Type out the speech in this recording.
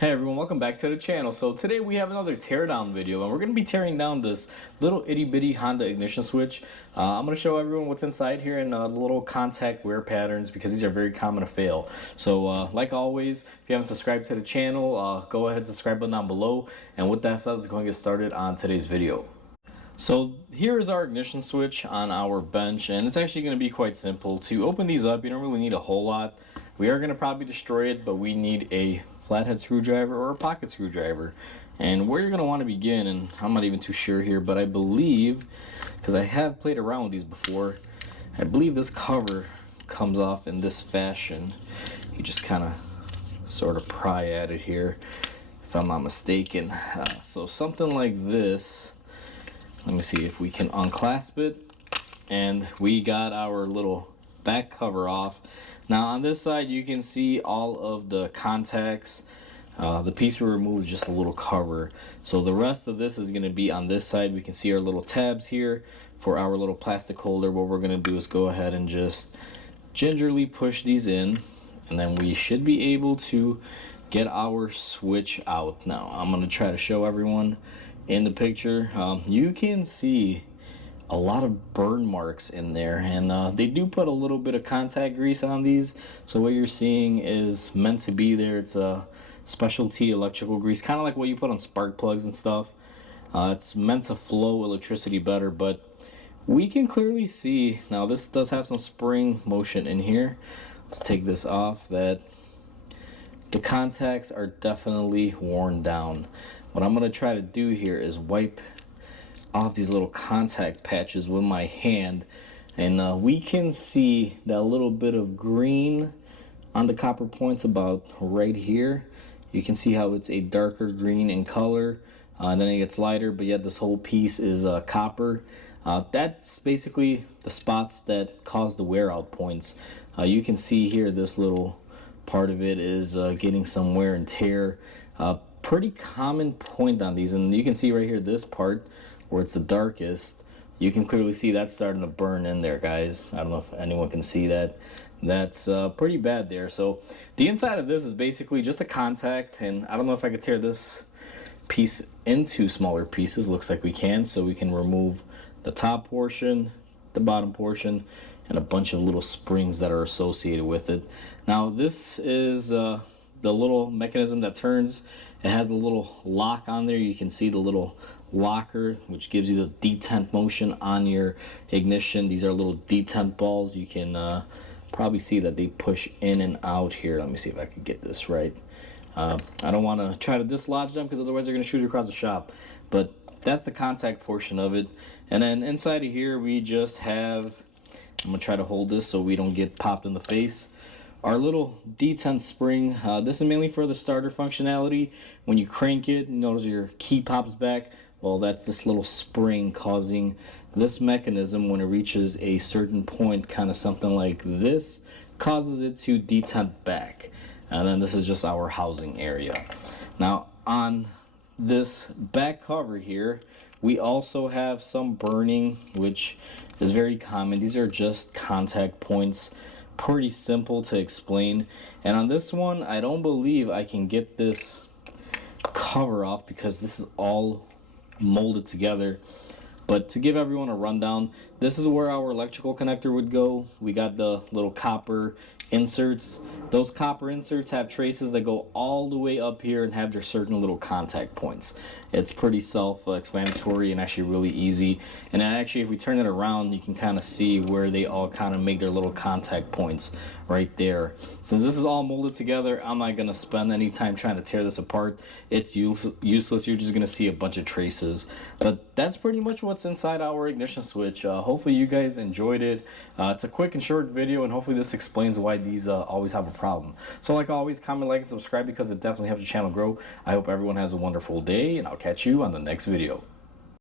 Hey everyone, welcome back to the channel. So today we have another teardown video, and we're going to be tearing down this little itty bitty Honda ignition switch. I'm going to show everyone what's inside here and the little contact wear patterns, because these are very common to fail. So like always, if you haven't subscribed to the channel, go ahead and subscribe button down below. And with that said, let's go and get started on today's video. So here is our ignition switch on our bench, and it's actually going to be quite simple. To open these up, you don't really need a whole lot. We are going to probably destroy it, but we need a flathead screwdriver or a pocket screwdriver. And where you're going to want to begin, and I'm not even too sure here, but I believe, because I have played around with these before, I believe this cover comes off in this fashion. You just kind of sort of pry at it here, if I'm not mistaken. So something like this. Let me see if we can unclasp it, and we got our little back cover off. Now on this side you can see all of the contacts. The piece we removed is just a little cover, so the rest of this is going to be on this side. We can see our little tabs here for our little plastic holder. What we're going to do is go ahead and just gingerly push these in, and then we should be able to get our switch out. Now I'm going to try to show everyone in the picture. You can see a lot of burn marks in there, and they do put a little bit of contact grease on these, so what you're seeing is meant to be there. It's a specialty electrical grease, kind of like what you put on spark plugs and stuff. It's meant to flow electricity better, but we can clearly see, now this does have some spring motion in here. Let's take this off, that the contacts are definitely worn down. What I'm going to try to do here is wipe off these little contact patches with my hand, and we can see that little bit of green on the copper points about right here. You can see how it's a darker green in color, and then it gets lighter, but yet this whole piece is copper. That's basically the spots that cause the wear out points. You can see here this little part of it is getting some wear and tear. Pretty common point on these, and you can see right here this part where it's the darkest. You can clearly see that's starting to burn in there, guys. I don't know if anyone can see that. That's pretty bad there. So the inside of this is basically just a contact, and I don't know if I could tear this piece into smaller pieces. Looks like we can, so we can remove the top portion, the bottom portion, and a bunch of little springs that are associated with it. Now this is the little mechanism that turns. It has the little lock on there. You can see the little locker, which gives you the detent motion on your ignition. These are little detent balls. You can probably see that they push in and out here. Let me see if I can get this right. I don't want to try to dislodge them, because otherwise they're going to shoot across the shop. But that's the contact portion of it. And then inside of here we just have, I'm going to try to hold this so we don't get popped in the face, our little detent spring. This is mainly for the starter functionality. When you crank it, you notice your key pops back. Well, that's this little spring causing this mechanism, when it reaches a certain point, kind of something like this, causes it to detent back. And then this is just our housing area. Now on this back cover here, we also have some burning, which is very common. These are just contact points. Pretty simple to explain. And on this one, I don't believe I can get this cover off, because this is all molded together. But to give everyone a rundown, this is where our electrical connector would go. We got the little copper inserts. Those copper inserts have traces that go all the way up here and have their certain little contact points. It's pretty self-explanatory and actually really easy. And actually, if we turn it around, you can kind of see where they all kind of make their little contact points right there. Since this is all molded together, I'm not going to spend any time trying to tear this apart. It's useless. You're just going to see a bunch of traces. But that's pretty much what's inside our ignition switch. Hopefully you guys enjoyed it. It's a quick and short video, and hopefully this explains why these always have a problem. So like always, comment, like, and subscribe, because it definitely helps the channel grow. I hope everyone has a wonderful day, and I'll catch you on the next video.